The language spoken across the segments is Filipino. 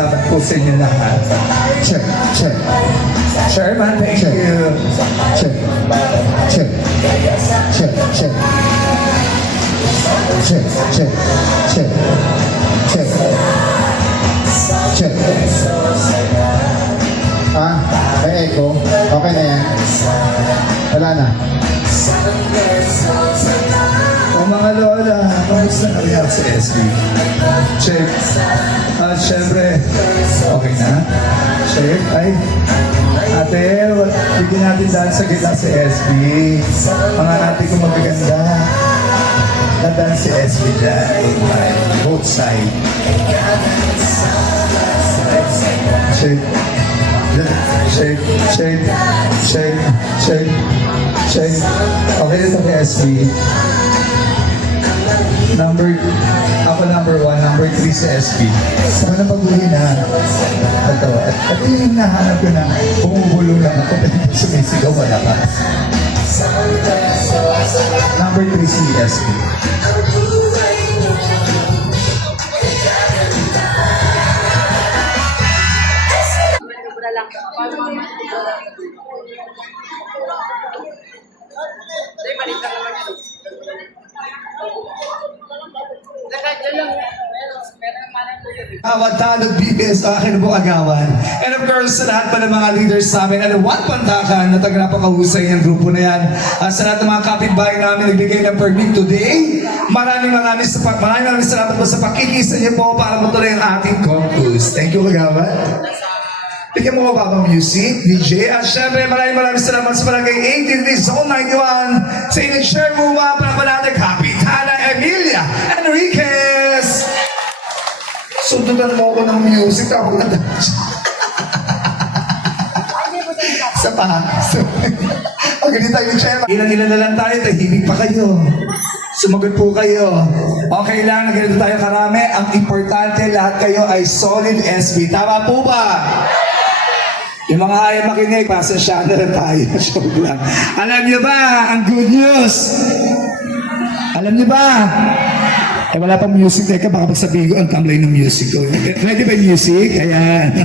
salamat po sa inyo lahat. Check, check, Chairman, thank Check. you. check, check, check, check, check, check, check, check, check. Ah, may echo. Okay na yan. Wala na. O mga lola, kamusta na rin sa SB? Check. At syempre, okay na? Check. Ay, ate, bigyan natin dahil sa gitna si SB. Mga natin kung magaganda. Nadaan si SB dahil both side. Check. Check, check, check, check, check. Okay dito kay SB. Ako number 1, number 3 si SB. Saka na pag-uwi na. Ito yung nahanap ko na bumubulo lang ako pero sumisigaw malakas. Number 3 si SB. Awad talog BBS sa akin po agawan. And of course, sa lahat pa ng mga leaders namin, and one pantakan na taga-napakahusay ng grupo na yan. Sa lahat ng mga kapitbahay namin nagbigay ng permit today. Maraming salamat po sa pakikisa niyo po para matuloy ang ating concurse. Thank you, agawan. Bigyan mo ba music, DJ? At syempre, maraming salamat sa barangay 18 Zone 91 sa inyong share mo mga panapanatag Kapitana Emilia Enriquez. Sundutan mo ako ng music ako na dance. Sa pa. Okay, dito tayo share. Ilan na lang tayo, tahimik pa kayo. Sumagot po kayo. Okay lang, ganito tayo karami. Ang importante, lahat kayo ay solid SB. Tama po ba? Yung mga ayaw makinig, pasensya na lang tayo. Joke lang. Alam niyo ba, ang good news? Alam niyo ba? Eh wala pang music, teka baka pagsabihin ko ang tamlay ng music ko. Ready ba yung music? Ayan.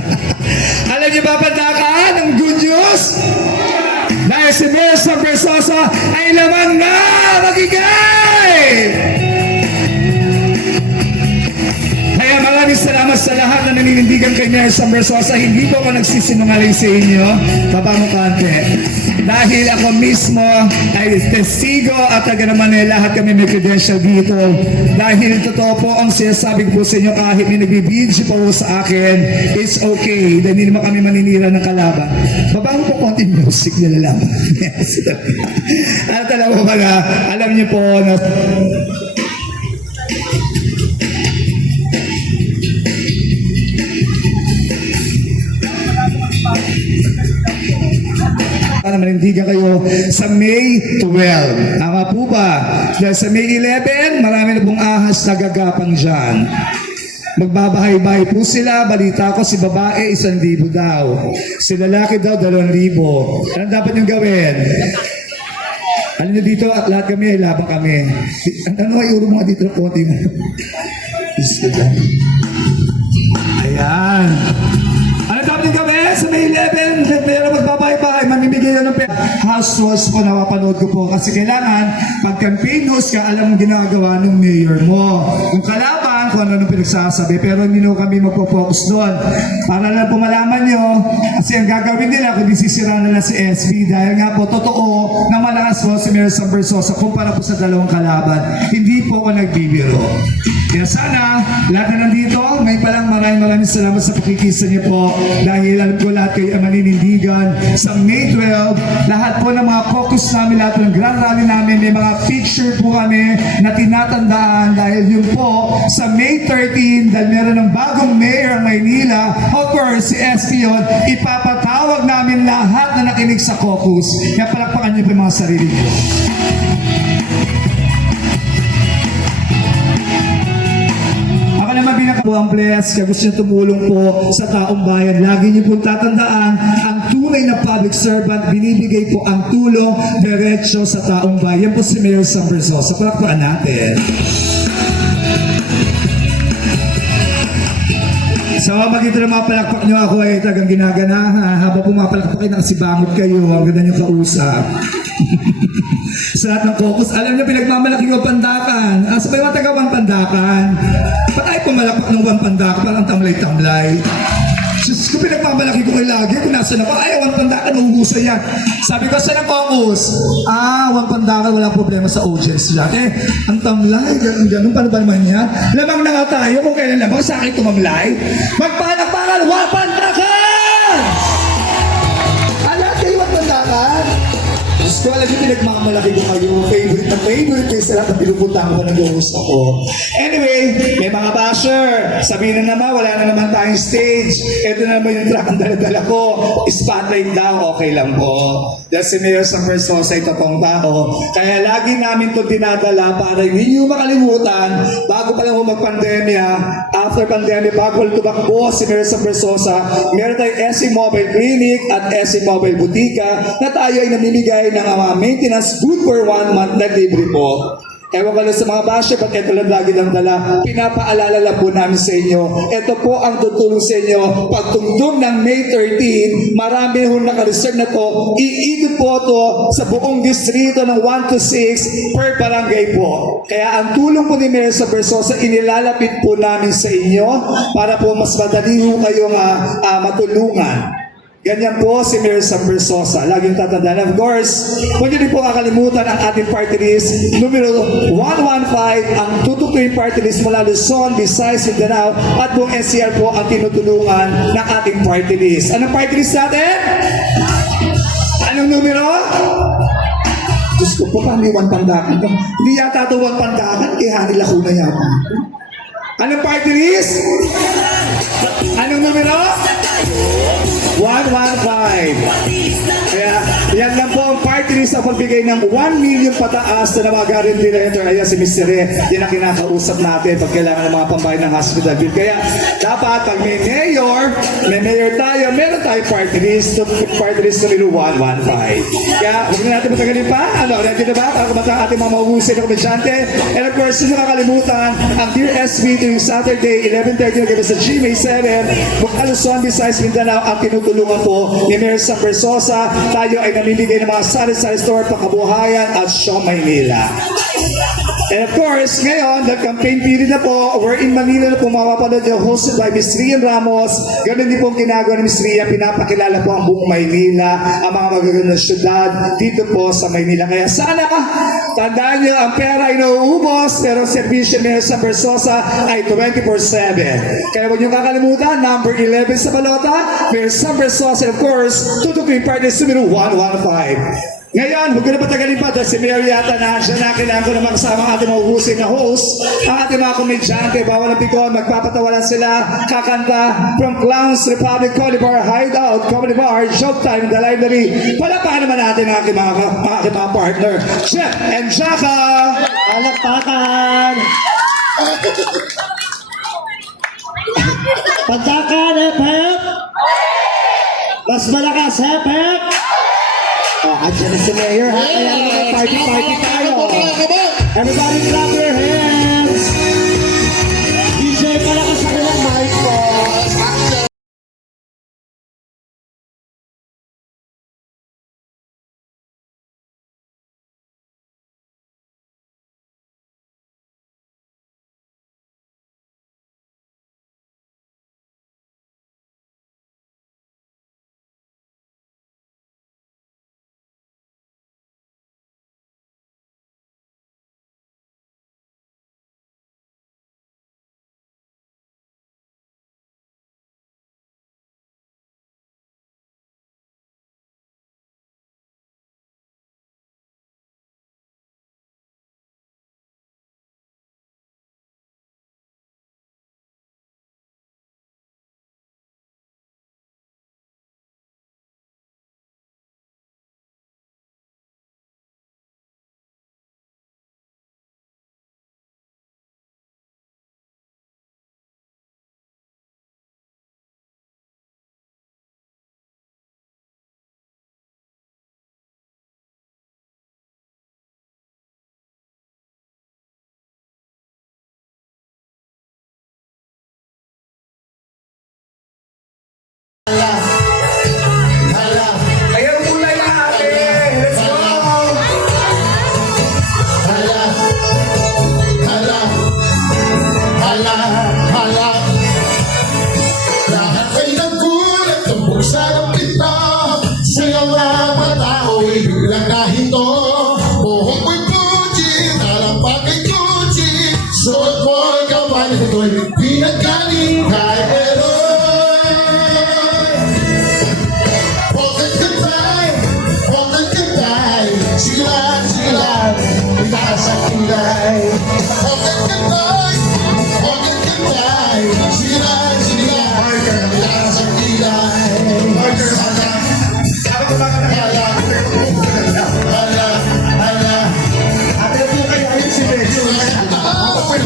Alam niyo ba, pantakan, ang good news? Dahil si Nelson Versosa ay lamang na magigay! Kaya maraming salamat sa lahat na naninindigan kay Nelson Versosa. Hindi po ako nagsisinungaling sa inyo. Baba mo kante. Dahil ako mismo ay testigo at taga naman lahat kami may credential dito. Dahil totoo po ang sinasabi ko sa inyo kahit may nagbibidyo po sa akin, it's okay. Dahil hindi naman kami maninira ng kalaban. Baba mo po konti music nila lang. Yes. At alam mo ba na, alam niyo po na para manindigan kayo sa May 12. Tama po ba? Dahil sa May 11, marami na pong ahas na gagapang dyan. Magbabahay-bahay po sila. Balita ko si babae, 1,000 daw. Si lalaki daw, 2,000. Anong dapat niyong gawin? Alam niyo dito, at lahat kami ay labang kami. Ano ay uro mga dito na konti mo? Ayan. Ano dapat niyong gawin? Sa May 11, pero magbabahay-bahay, mamimigay yun ng pera. House tours po, napapanood ko po. Kasi kailangan, pag campaign host ka, alam mo ginagawa ng mayor mo. Kung kalaban, kung ano nung pinagsasabi. Pero hindi nyo kami magpo-focus doon. Para lang po malaman nyo, kasi ang gagawin nila, kung disisira nila si SB, dahil nga po, totoo na malakas po si Mayor Sam Versosa kumpara po sa dalawang kalaban. Hindi po ako nagbibiro. Kaya sana, lahat na nandito, may palang maraming salamat sa pakikisa niyo po. Dahil alam ko lahat kayo ang maninindigan. Sa May 12, lahat po ng mga caucus namin, lahat ng grand rally namin, may mga picture po kami na tinatandaan dahil yun po sa May 13, dahil meron ng bagong mayor ang Maynila, of course, si SB yun, ipapatawag namin lahat na nakinig sa caucus. Kaya palakpakan niyo po yung mga sarili niyo. Po ang bless, kaya gusto niyo tumulong po sa taong bayan. Lagi niyo po tatandaan, ang tunay na public servant, binibigay po ang tulong diretso sa taong bayan. Yan po si Mayor Sam Versosa. Palakpakan natin. Sa magitan ng mga palakpak nyo ako ay tagang ginaganahan. Habang pumapalakpak kayo, nakasibangot kayo. Ang ganda nyo kausap. Sa lahat ng caucus, alam nyo, pinagmamalaki yung Pandakan. Sa may mga taga Pandakan, ba't ay pumalakpak ng Pandakan? Parang tamlay-tamlay. Diyos ko, pinagmamalaki ko kayo lagi. Kung nasan ako, ay, Pandakan, nauubusan yan. Sabi ko, saan ang caucus? Pandakan, walang problema sa audience dyan. Ang tamlay, ganun, paano ba naman yan? Lamang na nga tayo, kung kailan lamang sa akin tumamlay. Magpalakpakan, Pandakan! Alam kayo, Pandakan? Diyos ko, alam niyo, pinagmamalaki ko kayo. Favorite na favorite kayo sa lahat na pinupuntahan ko ng host ako. Anyway, may mga basher. Sabihin na naman, wala na naman tayong stage. Ito na naman yung track ang dala-dala ko. Spotlight daw, okay lang po. Dahil si Mayor Sam Versosa ay totoong tao. Kaya lagi namin ito dinadala para hindi nyo makalimutan, bago pa lang mag-pandemya, after pandemya, bago tumakbo si Mayor Sam Versosa, meron tayong SC Mobile Clinic at SC Mobile Butika na tayo ay namimigay ng mga maintenance good for 1 month na libre po. Ewan ko lang sa mga basher, ba't ito lang lagi ng dala. Pinapaalala lang po namin sa inyo. Ito po ang tutulong sa inyo. Pagtungtong ng May 13, marami ho naka-reserve na to. Iikot po to sa buong distrito ng 1 to 6 per barangay po. Kaya ang tulong po ni Mayor Sam Versosa, inilalapit po namin sa inyo para po mas madali ho kayong matulungan. Ganyan po si Mayor Sam Versosa. Laging tatandaan. Of course, huwag niyo din po kakalimutan ang ating party list. Numero 115, ang tututuin party list mula Luzon, Visayas, Mindanao, at buong NCR po ang tinutulungan ng ating party list. Anong party list natin? Anong numero? Diyos ko po, paano yung Pandakan? Hindi yata ito Pandakan, kaya nila ko na yata. Anong party list? Anong numero? 115. Kaya yan lang po ang party list na pagbigay ng 1 million pataas na mga guarantee letter. Ayan si Mr. Re, yan ang kinakausap natin pag kailangan ng mga pambayad ng hospital bill. Kaya dapat pag may mayor tayo, meron tayong party list numero 115. Kaya huwag na natin matagalin pa. Ready na ba? Para kumata ang ating mga mahuhusay na komedyante. And of course, hindi nakakalimutan ang Dear SB tuwing Saturday, 11:30 na gabi sa GMA 7. Mula Luzon, Visayas, Mindanao, ang tinutulungan po ni Mayor Sam Versosa. Tayo ay namimigay ng mga sari-sari store, pakabuhayan at Show Maynila. And of course, ngayon, nag-campaign period na po. We're in Manila na po mapapanood yung hosted by Miss Rian Ramos. Ganun din po ang ginagawa ni Miss Rian. Pinapakilala po ang buong Maynila, ang mga magagandang syudad dito po sa Maynila. Kaya sana, tandaan niyo, ang pera ay nauubos, pero ang servisyo ni Sam Versosa ay 24/7. Kaya huwag niyo kakalimutan, number 11 sa balota, Mayor Sam Versosa, of course, tutukoy party numero 115. Ngayon, huwag ko na patagalin pa dahil si Mayor yata na siya na kailangan ko na makasama ang ating mahuhusay na host, ang ating mga komedyante, bawal ang pikon, magpapatawalan sila, kakanta from Clowns Republic, Comedy Bar, Hideout, Comedy Bar, Showtime, The Library. Palakpakan naman natin ang aking mga partner, Jeff and Jaka! Palakpakan! Pandakan, hep-hep! Mas malakas, hep-hep! Andiyan na si Mayor, ha? Kaya naman party-party tayo. Everybody clap your hands! DJ, palakas ako ng mic ko. itaas ang kilay. Bakit kitay? Bakit kitay? Sige na, itaas ang kilay. Hala. Ate po kayo ayun si Medyo.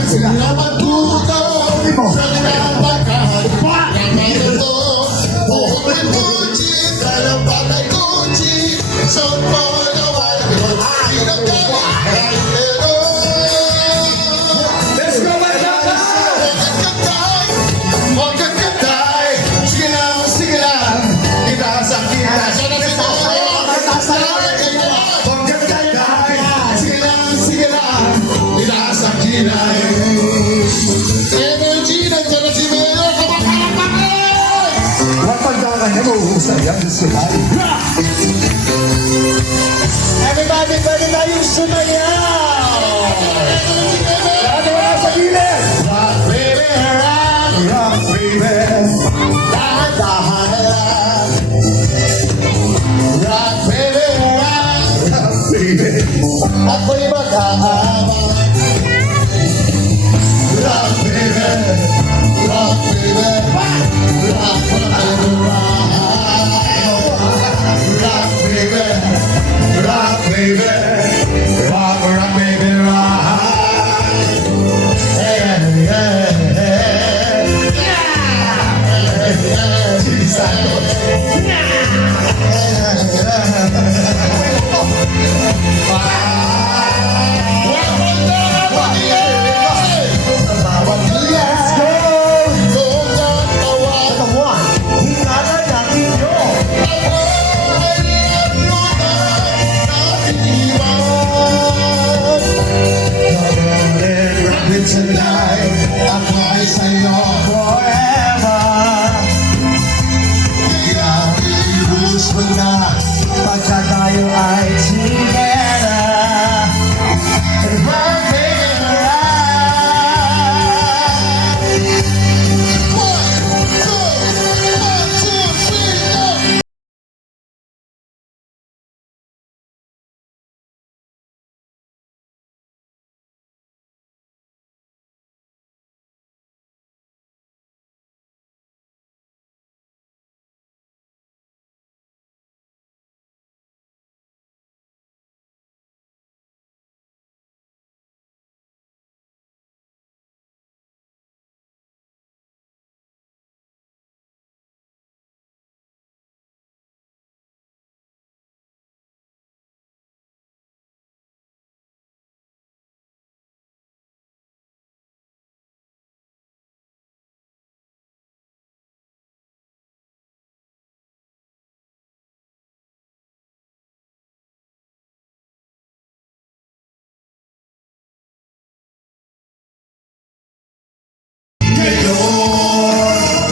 Sila matuto sa kinabakahan. Ito, buhukin Gucci, dalang patay Gucci. Son mo na wala, pinagkawa. Let's go, Manila! Bakit katay? Sige lang, itaas ang kilay. Bakit katay? Sige lang, itaas ang kilay. Energy ng San si Mayor, kapapapakay! Kapagdakan na mauusay yan sa sila. Everybody, pwede tayong sumayaw! Ano wala sa gilid? Rock baby, rock, Rock, baby. dahan-dahan lang. Rock baby, rock, Rock, baby. ako'y mag-aawang. Rock baby, rock baby, rock baby, rock baby, rock baby, rock baby, rock. Hey, hey, hey, yeah. Jesus. Let's go! Ingatan ng inyo! Tonight, ako ay sa'yo forever. Kaya i-lose mo na Pagka tayo ay together. and rock baby right. 1, 2, 1, 2, 3, go!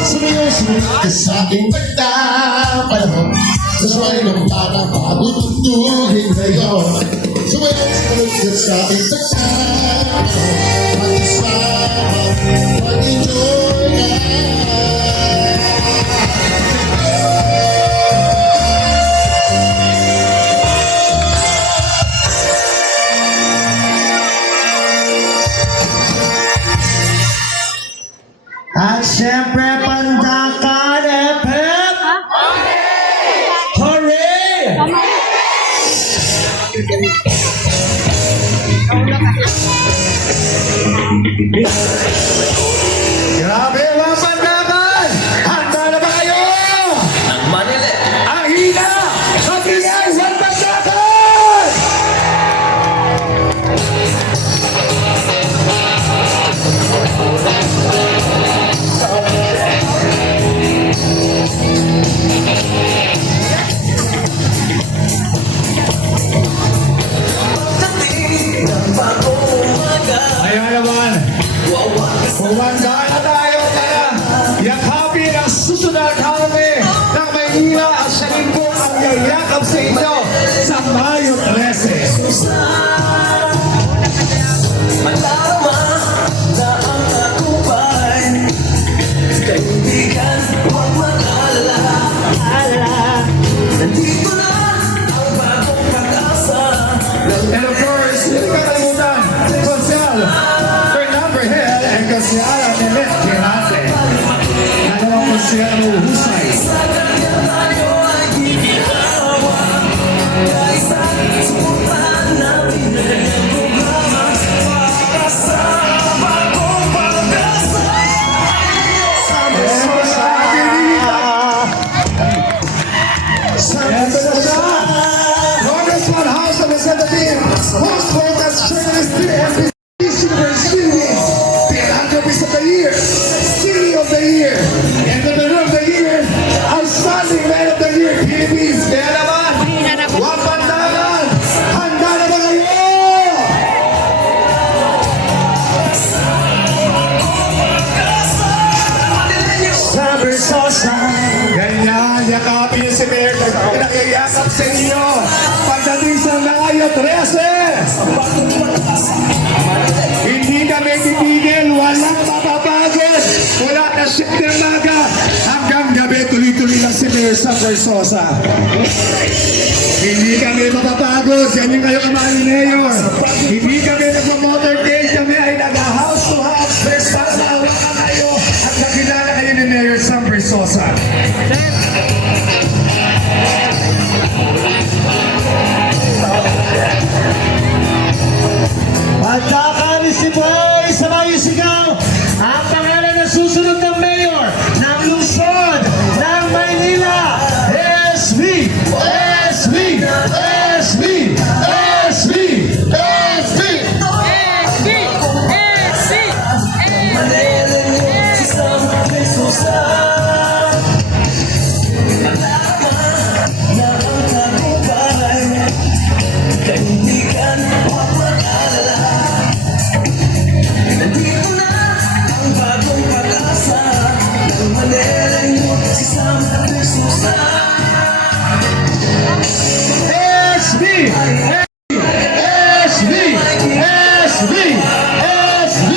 Sumayaw sa aking pagtapanahon sa suway ng para pagtutugin ngayon. Sumayaw sa aking pagtapanahon mag-isama, mag-enjoy na. At syempre, Pandakan FM! Hooray! Grabe mga pandakan! Handa na ba kayo? Ang hina! Mag-ingay sa pandakan! Ayan naman. Kumandaan na tayo kaya yakapin ang susunod kami ng Maynila at siya rin po ang yayakap sa inyo sa Mayo 13. Malama na ang akubay. Kaibigan, huwag mag-alala. Nandito na ang bagong pag-asa. And of course, hindi ka si Ara Nelet Gerate. Dalawang konsyero husay. Congressman House of Representatives, most focused journalist and Universities, Philanthropist of the Year, City of the Year, Entrepreneur of the Year, Outstanding Man of the Year, Philippines. Kaya naman, huwag pandangan! Handa na ba kayo? Summer Sosa. Ganyan, yakapin niyo si Mayor. Nakiyakap sa inyo. Pagdating sa Mayo 13, hindi kami titigil. Walang mapapagod. Wala na shift ng maga. Hanggang gabi, tuloy-tuloy lang si Mayor Summer Sosa. Hindi kami mapapagod. Yan yung kayo kamahal ni Mayor. Hindi kami nagmamotorcade. Kami ay nag-house to house. Best para maawakan kayo at nakilala kayo ni Mayor Summer Sosa. Pagkakalis si Boy sa Mayo Sigaw, ang pangalan na susunod ng mayor ng lungsod ng Maynila, SB, SB, SB, SB, SB. SB, SB, SB, SB.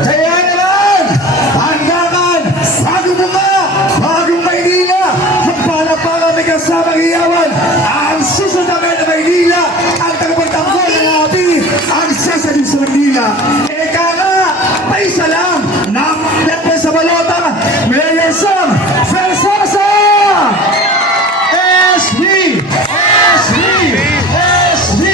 Kaya naman, hanggakan, bagong buka, bagong Maynila, magpalapala may kasamang iyawan, ang susunod namin na Maynila, ang tagapagtanggol ng api, ang sasalim sa Maynila. Eka nga, may isa lang, ng lepe sa balota, Mayor Sam Versosa! SB, SB, SB.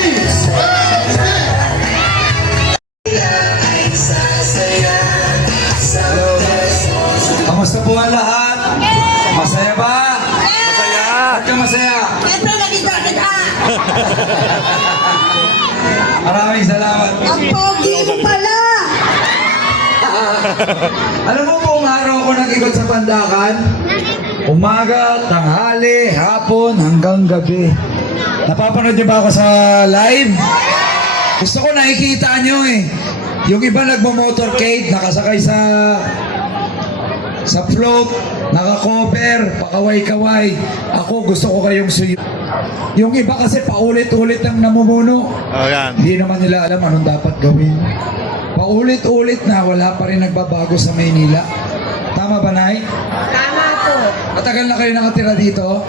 Kamusta po ang lahat? Masaya ba? Masaya. Ba't ka masaya? Siyempre, nakita kita! Maraming salamat. Ang pogi mo pala! Alam mo buong araw ako nag-ikot sa Pandakan? Umaga, tanghali, hapon, hanggang gabi. Napapanood niyo ba ako sa live? Gusto ko nakikita niyo eh. Yung iba nagmo-motorcade, nakasakay sa float, naka-cover, pakaway-kaway. Ako gusto ko kayong suyo. Yung iba kasi paulit-ulit ang namumuno. Hindi naman nila alam anong dapat gawin. Paulit-ulit na wala pa rin nagbabago sa Maynila. Tama ba, Nay? Tama po. Matagal na kayo nakatira dito?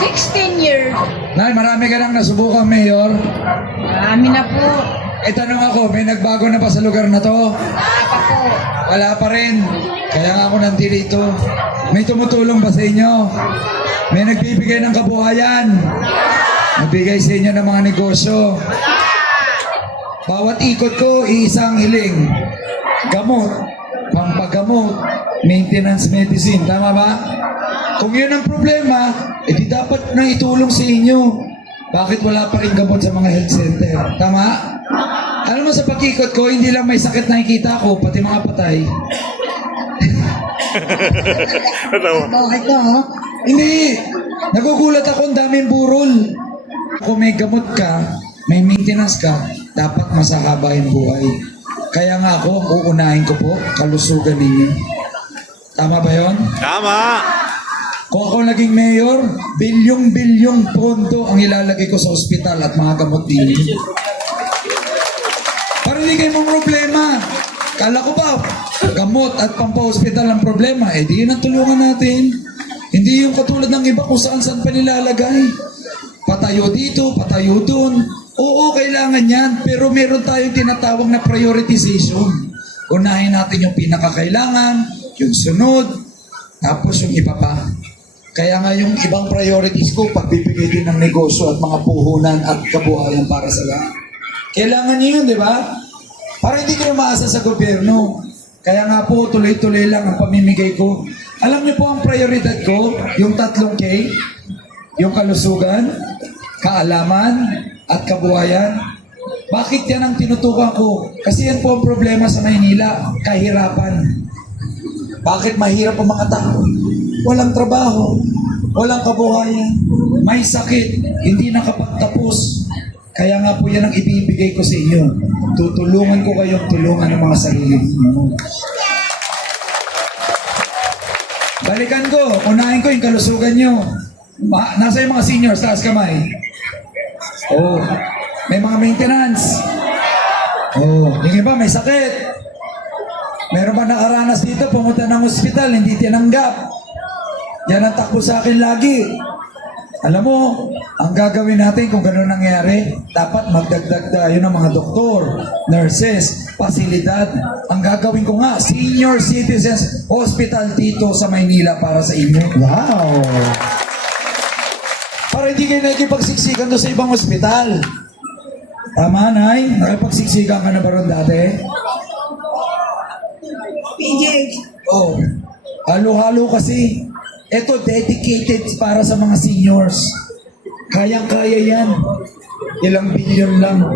16 years. Nay, marami ka nang nasubukan, Mayor. Marami na po. Tanong ako, may nagbago na ba sa lugar na to? Wala pa po. Wala pa rin. Kaya nga ako nandito. May tumutulong ba sa inyo? May nagbibigay ng kabuhayan? Nagbigay sa inyo ng mga negosyo? Bawat ikot ko, isang hiling. Gamot, pampagamot, maintenance medicine. Tama ba? Kung yun ang problema, edi dapat na itulong sa inyo. Bakit wala pa rin gamot sa mga health center? Tama? Alam mo sa pag-ikot ko, hindi lang may sakit nakikita ko, pati mga patay. Bakit na, ha? Hindi. Nagugulat ako, ang daming burol. Kung may gamot ka, may maintenance ka, dapat masahaba yung buhay. Kaya nga ako, uunahin ko po, kalusugan ninyo. Tama ba yon? Tama! Kung ako naging mayor, bilyong-bilyong pondo ang ilalagay ko sa ospital at mga gamot ninyo. Para hindi kayo mong problema. Kala ko ba, gamot at pampa-hospital ang problema, eh di yun ang tulungan natin. Hindi yung katulad ng iba kung saan-saan pa nilalagay. Patayo dito, patayo doon. Oo, kailangan yan, pero meron tayong tinatawag na prioritization. Unahin natin yung pinakakailangan, yung sunod, tapos yung iba pa. Kaya nga yung ibang priorities ko, pagbibigay din ng negosyo at mga puhunan at kabuhayan para sa lahat. Kailangan nyo yun, di ba? Para hindi kayo maasa sa gobyerno. Kaya nga po, tuloy-tuloy lang ang pamimigay ko. Alam niyo po ang prioridad ko, yung 3K, yung kalusugan, kaalaman, at kabuhayan. Bakit yan ang tinutukan ko? Kasi yan po ang problema sa Maynila, kahirapan. Bakit mahirap ang mga tao? Walang trabaho, walang kabuhayan, may sakit, hindi nakapagtapos. Kaya nga po yan ang ibibigay ko sa inyo. Tutulungan ko kayong tulungan ng mga sarili. Balikan ko, unahin ko yung kalusugan nyo. Nasa yung mga seniors, taas kamay. Oh, may mga maintenance. Oh, yung iba may sakit. Meron ba nakaranas dito, pumunta ng ospital, hindi tinanggap. Yan ang takbo sa akin lagi. Alam mo, ang gagawin natin kung gano'n nangyari, dapat magdagdag tayo ng mga doktor, nurses, pasilidad. Ang gagawin ko nga, Senior Citizens Hospital dito sa Maynila para sa inyo. Wow! Para hindi kayo nakikipagsiksikan doon sa ibang ospital. Tama, Nay? Nakipagsiksikan ka na ba ron dati? Oh, halo-halo kasi. Ito dedicated para sa mga seniors. Kayang-kaya yan. Ilang bilyon lang.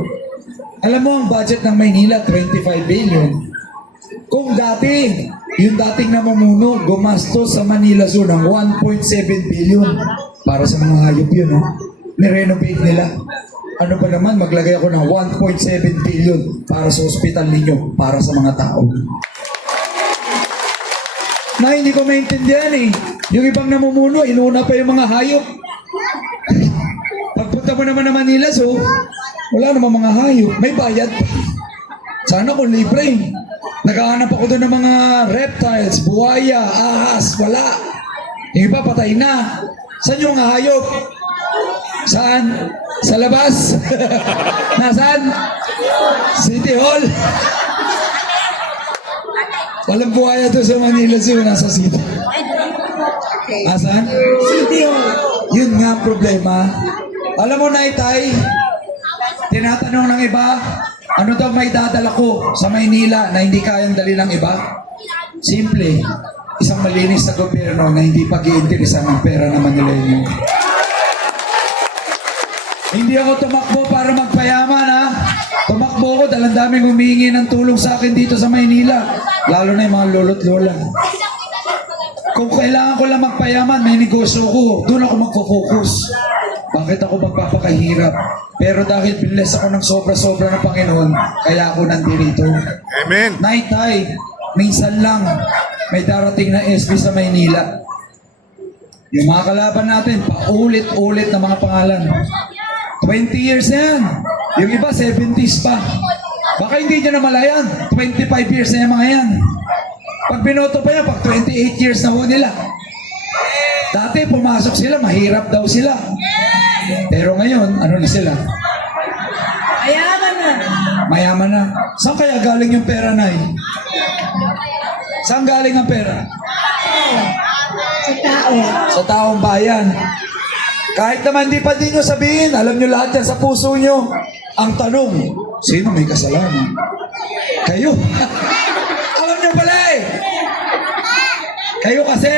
Alam mo, ang budget ng Maynila, 25 billion. Kung dati, yung dating namumuno, gumastos sa Manila Zoo ng 1.7 billion. Para sa mga hayop yun, no? Nirenovate nila. Ano pa naman, maglagay ako ng 1.7 billion para sa ospital ninyo, para sa mga tao. Na hindi ko maintindihan eh. Yung ibang namumuno, inuna pa yung mga hayop. Pagpunta mo naman ng Manila, so, wala naman mga hayop. May bayad. Sana kung libre. Naghahanap ako doon ng mga reptiles, buhaya, ahas, wala. Yung iba patay na. Saan yung mga hayop? Saan? Sa labas? Nasaan? City Hall? Walang buhaya doon sa Manila Zoo, nasa city. Asan? City Hall. Yun nga ang problema. Alam mo, Naitay, tinatanong ng iba, ano daw may dadala ko sa Maynila na hindi kayang dali ng iba? Simple, isang malinis na gobyerno na hindi pag-iinteresan ng pera ng Manileño. Hindi ako tumakbo para magpayaman, ha? Tumakbo ko dahil ang daming humingi ng tulong sa akin dito sa Maynila. Lalo na yung mga lolo't lola. Kung kailangan ko lang magpayaman, may negosyo ko, doon ako magpo-focus. Bakit ako magpapakahirap? Pero dahil bless ako ng sobra-sobra ng Panginoon, kaya ako nandito. Amen. Naitay, minsan lang may darating na SB sa Maynila. Yung mga kalaban natin, paulit-ulit na mga pangalan. 20 years na yan. Yung iba, 70s pa. Baka hindi nyo na malayan. 25 years na yung mga yan. Pag binoto pa yan, pag 28 years na ho nila. Dati pumasok sila, mahirap daw sila. Pero ngayon, ano na sila? Ayaman na. Mayaman na. Saan kaya galing yung pera, Nay? Saan galing ang pera? Sa tao. Sa taong bayan. Kahit naman di pa din nyo sabihin, alam nyo lahat yan sa puso nyo. Ang tanong, sino may kasalanan? Kayo. Alam nyo pala eh. Kayo kasi.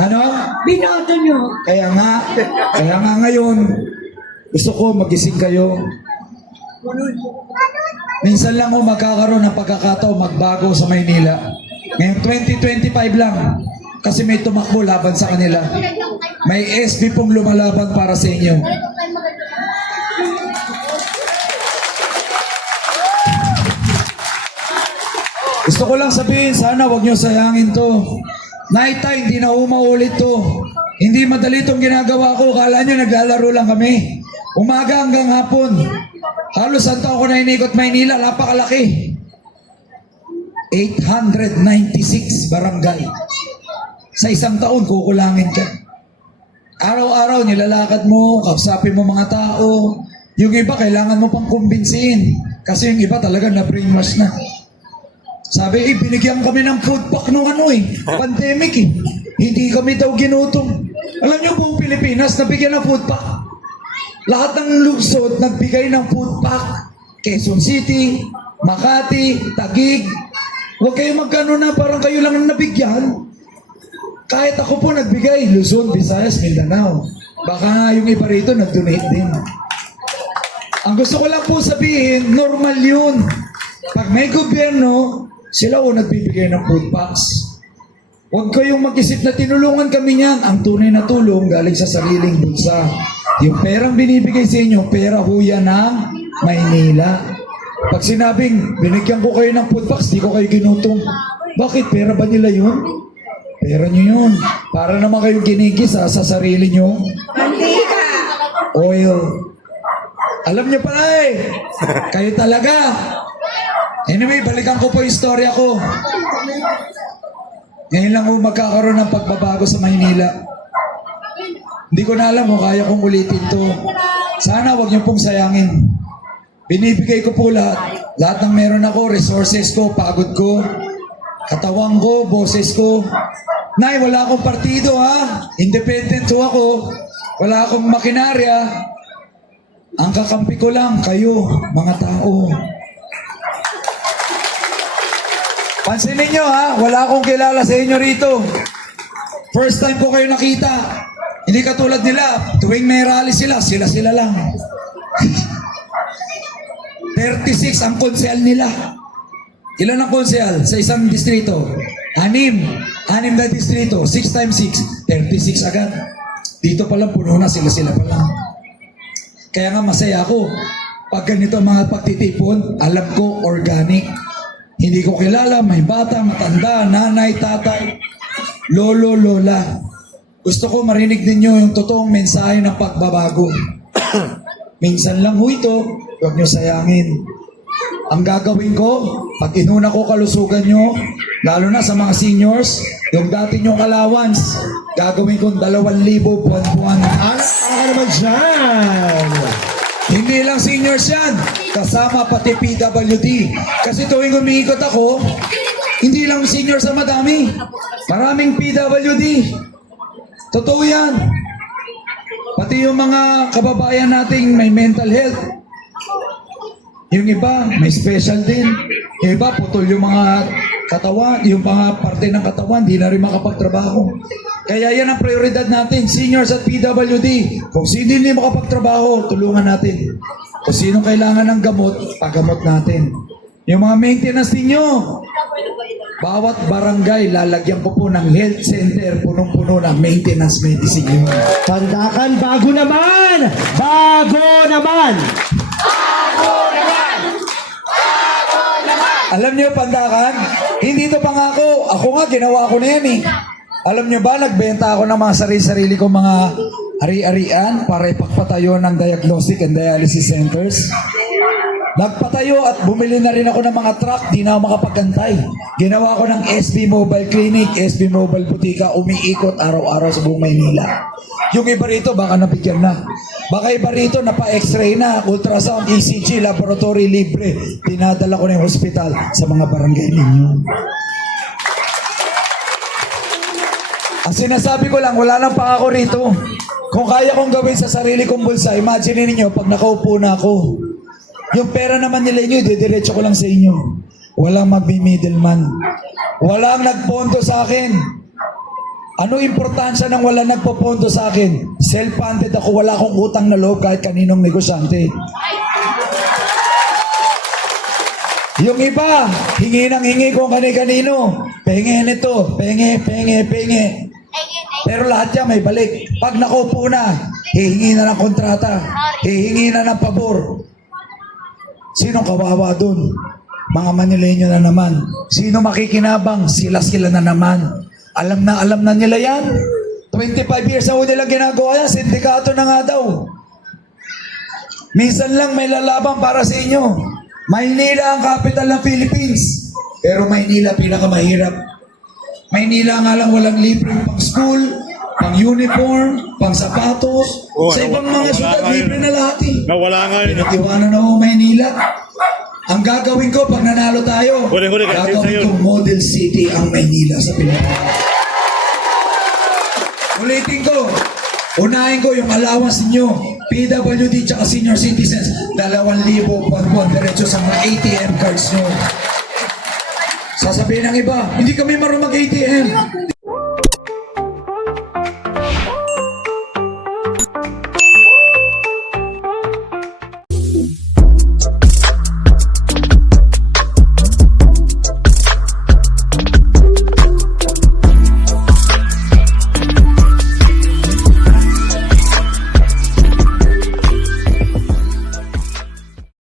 Ano? Binoto nyo. Kaya nga ngayon, gusto ko magising kayo. Minsan lang ako magkakaroon ng pagkakataon magbago sa Maynila. Ngayon 2025 lang. Kasi may tumakbo laban sa kanila. May SB pong lumalaban para sa inyo. Gusto ko lang sabihin, sana wag nyo sayangin to. Nighttime, hindi na umaulit to. Hindi madali itong ginagawa ko. Kala nyo naglalaro lang kami. Umaga hanggang hapon. Halos ang taon ko na inikot Maynila, napakalaki. 896 barangay. Sa isang taon, kukulangin ka. Araw-araw, nilalakad mo, kausapin mo mga tao. Yung iba, kailangan mo pang kumbinsihin. Kasi yung iba talaga na-brainwash na. Sabi, binigyan kami ng food pack nung pandemic eh. Hindi kami daw ginutom. Alam niyo buong Pilipinas, nabigyan ng food pack. Lahat ng lungsod nagbigay ng food pack. Quezon City, Makati, Taguig. Huwag kayo magkano na parang kayo lang ang nabigyan. Kahit ako po nagbigay, Luzon, Visayas, Mindanao. Baka nga yung iba rito nag-donate din. Ang gusto ko lang po sabihin, normal yun. Pag may gobyerno, sila o nagbibigay ng food packs. Huwag kayong mag-isip na tinulungan kami niyan. Ang tunay na tulong galing sa sariling bulsa. Yung perang binibigay sa inyo, pera ho yan ng Maynila. Pag sinabing, binigyan ko kayo ng food packs, di ko kayo ginutom. Bakit? Pera ba nila yun? Pera nyo yun. Para naman kayong ginigisa sa sarili nyo. Mantika. Oil. Alam nyo pala eh. Kayo talaga. Anyway, balikan ko po yung istorya ko. Ngayon lang ako magkakaroon ng pagbabago sa Maynila. Hindi ko na alam kung kaya kong ulitin to. Sana wag niyo pong sayangin. Binibigay ko po lahat. Lahat ng meron ako, resources ko, pagod ko, katawan ko, boses ko. Nay, wala akong partido ha. Independent ho ako. Wala akong makinarya. Ang kakampi ko lang, kayo, mga tao. Pansinin nyo ha, wala akong kilala sa inyo rito. First time ko kayo nakita. Hindi katulad nila, tuwing may rally sila, sila lang. 36 ang konsehal nila. Ilan ang konsehal sa isang distrito? 6 na distrito, 6 times 6, 36 agad. Dito pa lang, puno na sila pa lang. Kaya nga masaya ako. Pag ganito mga pagtitipon, alam ko organic. Hindi ko kilala, may bata, matanda, nanay, tatay, lolo, lola. Gusto ko marinig ninyo yung totoong mensahe ng pagbabago. Minsan lang ho ito, huwag nyo sayangin. Ang gagawin ko, pag inuna ko kalusugan nyo, lalo na sa mga seniors, yung dati nyong allowance, gagawin kong 2,000 buwan-buwan. Ano naman dyan? Hindi lang seniors yan, kasama pati PWD. Kasi tuwing umiikot ako, hindi lang seniors ang madami. Maraming PWD. Totoo yan. Pati yung mga kababayan nating may mental health. Yung iba, may special din. Yung iba, putol yung mga katawan, yung mga parte ng katawan, di na rin makapagtrabaho. Kaya yan ang prioridad natin, seniors at PWD. Kung sino hindi makapagtrabaho, tulungan natin. Kung sino kailangan ng gamot, pagamot natin. Yung mga maintenance ninyo, bawat barangay, lalagyan ko po ng health center, punong-puno ng maintenance medicine yun. Pandakan, bago naman! Bago naman! Alam niyo, Pandakan, hindi ito pangako. Ako nga, ginawa ko na yan eh. Alam niyo ba, nagbenta ako ng mga sarili-sarili kong mga ari-arian para ipagpatayo ng diagnostic and dialysis centers. Nagpatayo at bumili na rin ako ng mga truck, di na ako makapagantay. Ginawa ko ng SB Mobile Clinic, SB Mobile Butika, umiikot araw-araw sa buong Maynila. Yung iba rito, baka nabigyan na. Baka iba rito, napa-x-ray na, ultrasound, ECG, laboratory, libre. Dinadala ko na yung hospital sa mga barangay ninyo. Ang sinasabi ko lang, wala nang pangako rito. Kung kaya kong gawin sa sarili kong bulsa, imagine ninyo, pag nakaupo na ako, yung pera naman nila inyo, didiretso ko lang sa inyo. Walang magbi-middleman. Walang nagpondo sa akin. Ano importansya ng wala nagpopondo sa akin? Self-funded ako, wala akong utang na loob kahit kaninong negosyante. Yung iba, hingi ng hingi kung kani-kanino. Penge nito, penge. Pero lahat yan may balik. Pag nakaupo na, hihingi na ng kontrata, hihingi na ng pabor. Sinong kawawa dun? Mga Manileño na naman. Sino makikinabang? Sila na naman. Alam na nila yan. 25 years na nila ginagawa yan. Sindikato na nga daw. Minsan lang may lalaban para sa inyo. Maynila ang capital ng Philippines. Pero Maynila pinakamahirap. Maynila nga lang walang libreng pang school, pang uniform, pang sapatos. Sa ibang mga syudad, libre na lahat eh. Nawala nga yun. Pinag-iwanan na ako Maynila. ang gagawin ko pag nanalo tayo, gagawin ko model city ang Maynila sa Pilipinas. Ulitin ko, unahin ko yung allowance ninyo, PWD tsaka senior citizens, 2,000 buwan-buwan diretso sa mga ATM cards nyo. Sasabihin ng iba, hindi kami marunong mag-ATM.